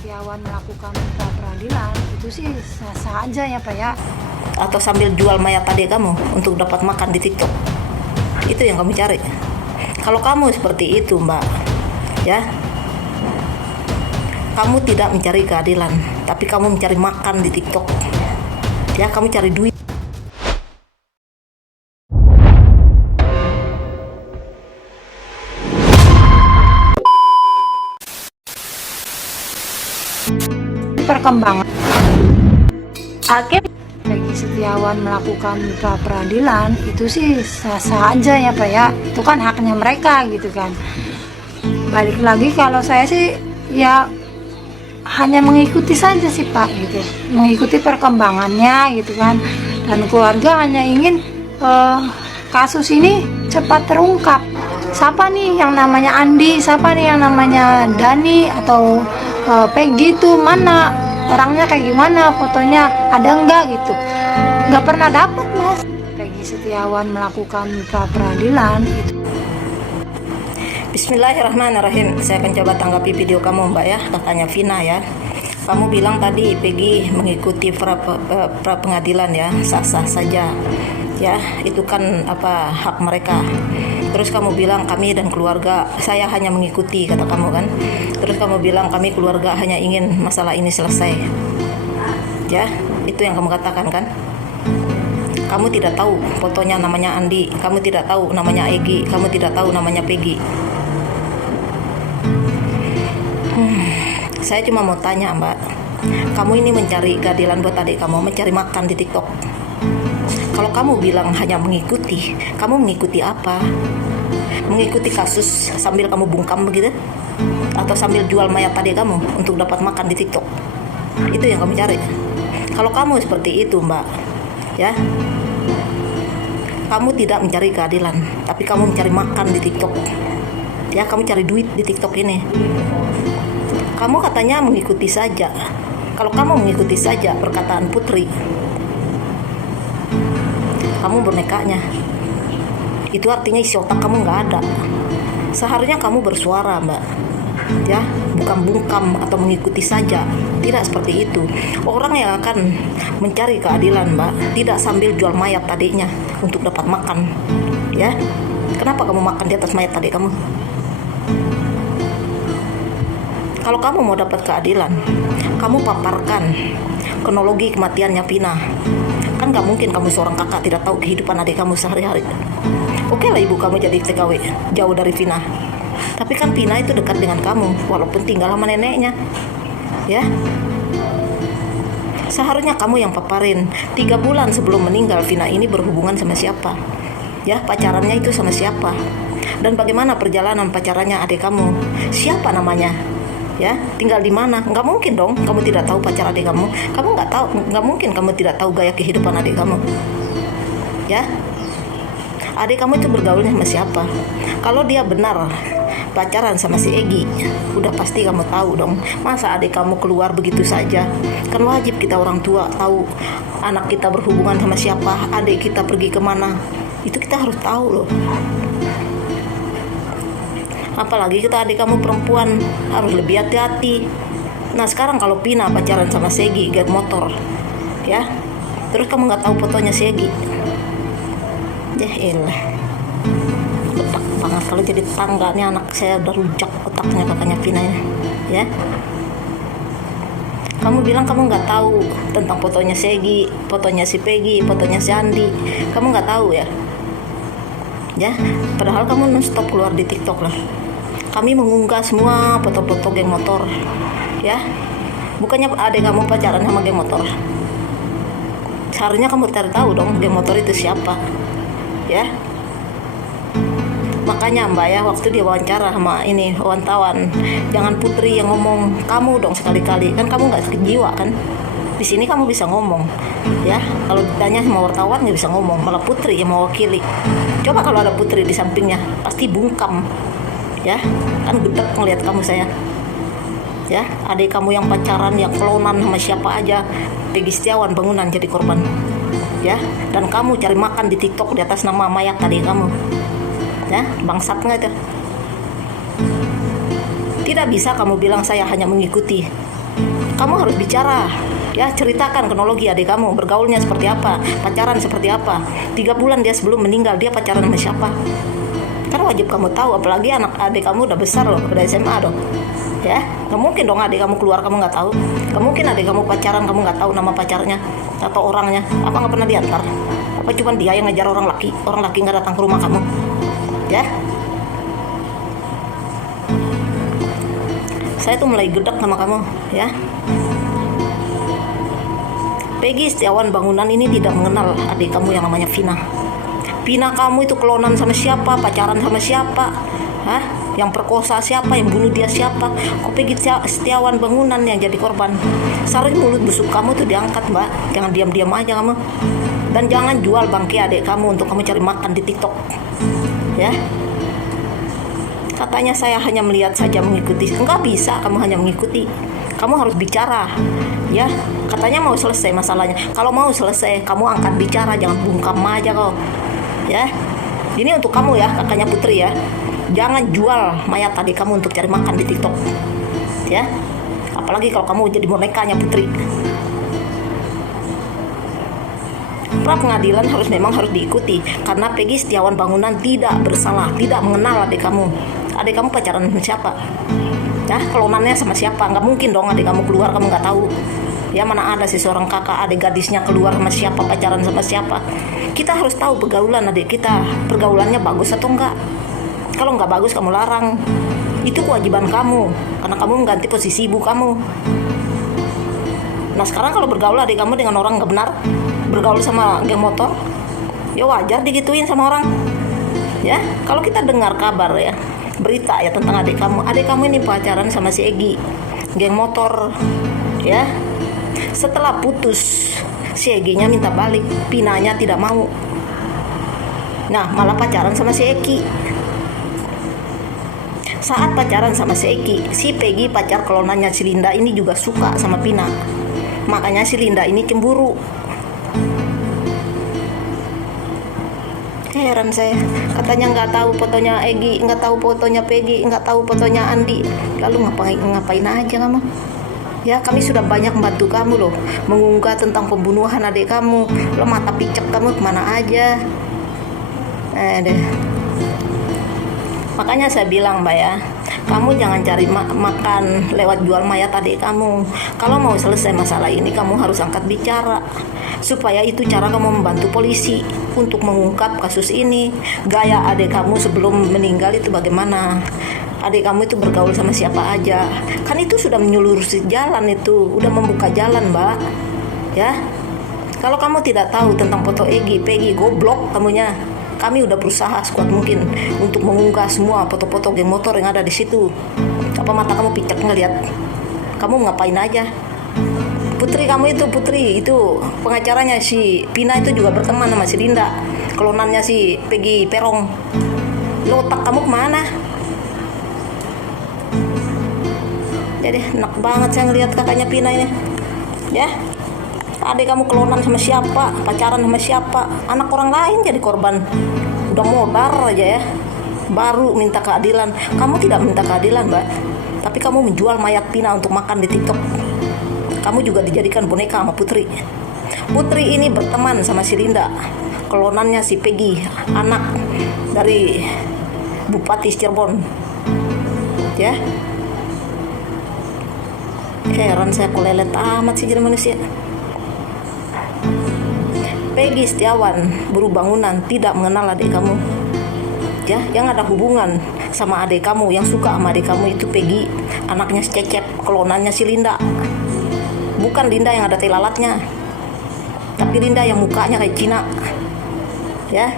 Setiawan melakukan pra peradilan itu sih sah-sah aja ya Pak ya. Atau sambil jual mayat adik kamu untuk dapat makan di TikTok. Itu yang kamu cari. Kalau kamu seperti itu Mbak, ya, kamu tidak mencari keadilan, tapi kamu mencari makan di TikTok. Ya, kamu cari duit. Perkembangan hakim Peggy Setiawan melakukan pra peradilan itu sih sah-sah aja ya Pak ya. Itu kan haknya mereka gitu kan. Balik lagi kalau saya sih ya hanya mengikuti saja sih Pak gitu, mengikuti perkembangannya gitu kan, dan keluarga hanya ingin kasus ini cepat terungkap. Siapa nih yang namanya Andi, siapa nih yang namanya Dani atau Peggy itu mana, orangnya kayak gimana, fotonya ada enggak gitu, nggak pernah dapat Mas. Peggy Setiawan melakukan pra peradilan itu. Bismillahirrahmanirrahim. Saya akan coba tanggapi video kamu Mbak ya, kakaknya Vina ya. Kamu bilang tadi Peggy mengikuti pra pengadilan ya, sah-sah saja. Ya, itu kan hak mereka. Terus kamu bilang kami dan keluarga, saya hanya mengikuti, kata kamu kan. Terus kamu bilang kami keluarga hanya ingin masalah ini selesai. Ya, itu yang kamu katakan kan. Kamu tidak tahu fotonya namanya Andi, kamu tidak tahu namanya Egi, kamu tidak tahu namanya Peggy. Saya cuma mau tanya Mbak, kamu ini mencari keadilan buat adik kamu, mencari makan di TikTok. Kalau kamu bilang hanya mengikuti, kamu mengikuti apa? Mengikuti kasus sambil kamu bungkam begitu? Atau sambil jual mayat adik kamu untuk dapat makan di TikTok? Itu yang kamu cari. Kalau kamu seperti itu Mbak, ya, kamu tidak mencari keadilan, tapi kamu mencari makan di TikTok. Ya, kamu cari duit di TikTok ini. Kamu katanya mengikuti saja. Kalau kamu mengikuti saja perkataan Putri, kamu bonekanya. Itu artinya isi otak kamu nggak ada. Seharusnya kamu bersuara Mbak, ya, bukan bungkam atau mengikuti saja. Tidak seperti itu. Orang yang akan mencari keadilan Mbak, tidak sambil jual mayat adiknya untuk dapat makan. Ya, kenapa kamu makan di atas mayat adik kamu? Kalau kamu mau dapat keadilan, kamu paparkan kronologi kematiannya Vina. Kan gak mungkin kamu seorang kakak tidak tahu kehidupan adik kamu sehari-hari. Oke lah ibu kamu jadi TKW, jauh dari Vina. Tapi kan Vina itu dekat dengan kamu, walaupun tinggal sama neneknya. Ya, seharusnya kamu yang paparin 3 bulan sebelum meninggal Vina ini berhubungan sama siapa. Ya, pacarannya itu sama siapa. Dan bagaimana perjalanan pacarannya adik kamu. Siapa namanya? Ya, tinggal di mana? Nggak mungkin dong kamu tidak tahu pacar adik kamu. Kamu nggak mungkin kamu tidak tahu gaya kehidupan adik kamu. Ya, adik kamu itu bergaulnya sama siapa? Kalau dia benar pacaran sama si Egi, udah pasti kamu tahu dong. Masa adik kamu keluar begitu saja? Kan wajib kita orang tua tahu anak kita berhubungan sama siapa, adik kita pergi kemana. Itu kita harus tahu loh. Apalagi kita adik kamu perempuan, harus lebih hati-hati. Nah sekarang kalau Vina pacaran sama Segi, gak motor, ya, terus kamu nggak tahu fotonya Segi, elah, letak banget kalau jadi tangga nih anak saya udah rujak otaknya kakaknya Vina ya. Kamu bilang kamu nggak tahu tentang fotonya Segi, fotonya si Peggy, fotonya si Andi, kamu nggak tahu ya. Ya, padahal kamu non-stop keluar di TikTok lah. Kami mengunggah semua foto-foto geng motor, ya. Bukannya adik kamu pacaran sama geng motor. Seharusnya kamu cari tahu dong geng motor itu siapa, ya. Makanya Mbak ya, waktu dia wawancara sama ini wartawan, jangan Putri yang ngomong, kamu dong sekali-kali. Kan kamu nggak sakit jiwa kan? Di sini kamu bisa ngomong, ya. Kalau ditanya sama wartawan nggak bisa ngomong, malah Putri yang mewakili. Coba kalau ada Putri di sampingnya, pasti bungkam, ya. Kan gedek ngelihat kamu saya, ya. Adik kamu yang pacaran, yang klonan sama siapa aja, Peggy Setiawan bangunan jadi korban, ya. Dan kamu cari makan di TikTok di atas nama mayat adik kamu, ya. Bangsat nggak itu? Tidak bisa kamu bilang saya hanya mengikuti. Kamu harus bicara, ya, ceritakan kronologi adik kamu, bergaulnya seperti apa, pacaran seperti apa. 3 bulan dia sebelum meninggal dia pacaran sama siapa? Kan wajib kamu tahu, apalagi anak adik kamu udah besar loh, udah SMA dong. Ya, nggak mungkin dong adik kamu keluar kamu nggak tahu. Nggak mungkin adik kamu pacaran kamu nggak tahu nama pacarnya atau orangnya. Apa nggak pernah diantar? Apa cuma dia yang ngejar orang laki nggak datang ke rumah kamu? Ya, saya tuh mulai gedek sama kamu, ya. Peggy Setiawan Bangunan ini tidak mengenal adik kamu yang namanya Vina. Vina kamu itu kelonan sama siapa, pacaran sama siapa, hah? Yang perkosa siapa, yang bunuh dia siapa? Kok Peggy Setiawan Bangunan yang jadi korban? Seharusnya mulut busuk kamu tuh diangkat, Mbak. Jangan diam-diam aja kamu. Dan jangan jual bangke adik kamu untuk kamu cari makan di TikTok, ya. Katanya saya hanya melihat saja, mengikuti. Enggak bisa kamu hanya mengikuti. Kamu harus bicara, ya. Katanya mau selesai masalahnya. Kalau mau selesai, kamu angkat bicara, jangan bungkam aja kau, ya. Ini untuk kamu ya, kakaknya Putri ya. Jangan jual mayat adik kamu untuk cari makan di TikTok, ya. Apalagi kalau kamu jadi bonekanya Putri. Pra pengadilan memang harus diikuti karena Peggy Setiawan Bangunan tidak bersalah, tidak mengenal adik kamu. Adik kamu pacaran sama siapa? Ya, kelonannya sama siapa? Nggak mungkin dong adik kamu keluar kamu nggak tahu. Ya, mana ada sih seorang kakak adik gadisnya keluar sama siapa, pacaran sama siapa. Kita harus tahu pergaulan adik kita, pergaulannya bagus atau enggak. Kalau nggak bagus kamu larang. Itu kewajiban kamu, karena kamu mengganti posisi ibu kamu. Nah sekarang kalau bergaul adik kamu dengan orang nggak benar, bergaul sama geng motor, ya wajar digituin sama orang. Ya, kalau kita dengar kabar ya, berita ya tentang adik kamu ini pacaran sama si Egy, geng motor, ya. Setelah putus, si Egy-nya minta balik, Pinanya tidak mau. Nah, malah pacaran sama si Eki. Saat pacaran sama si Eki, si Peggy pacar kelonannya si Linda ini juga suka sama Pina. Makanya si Linda ini cemburu. Heran saya, katanya nggak tahu fotonya Egy, nggak tahu fotonya Peggy, nggak tahu fotonya Andi. Lalu ngapain aja kamu? Ya, kami sudah banyak membantu kamu loh, mengunggah tentang pembunuhan adik kamu. Lo mata picek kamu kemana aja? Deh. Makanya saya bilang Mbak ya, kamu jangan cari makan lewat jual mayat adik kamu. Kalau mau selesai masalah ini, kamu harus angkat bicara. Supaya itu cara kamu membantu polisi untuk mengungkap kasus ini. Gaya adik kamu sebelum meninggal itu bagaimana? Adik kamu itu bergaul sama siapa aja? Kan itu sudah menyeluruh jalan itu, udah membuka jalan Mbak. Ya, kalau kamu tidak tahu tentang foto Egy, Peggy, goblok kamunya. Kami udah berusaha sekuat mungkin untuk mengunggah semua foto-foto geng motor yang ada di situ. Apa mata kamu picek ngeliat? Kamu ngapain aja? Putri kamu itu pengacaranya si Pina itu juga berteman sama si Linda, kelonannya si Peggy Perong. Lo otak kamu kemana? Jadi enak banget saya ngeliat kakaknya Pina ini. Ya, adik kamu kelonan sama siapa, pacaran sama siapa, anak orang lain jadi korban. Udah modar aja ya, baru minta keadilan. Kamu tidak minta keadilan Mbak, tapi kamu menjual mayat Pina untuk makan di TikTok. Kamu juga dijadikan boneka sama Putri. Putri ini berteman sama si Linda, kelonannya si Peggy, anak dari Bupati Cirebon. Ya, heran saya kok lelet amat sih jadi manusia. Peggy Setiawan Bangunan tidak mengenal adik kamu. Ya, yang ada hubungan sama adik kamu, yang suka sama adik kamu itu Peggy, anaknya si Cecep, kelonannya si Linda. Bukan Linda yang ada tai lalatnya, tapi Linda yang mukanya kayak Cina. Ya,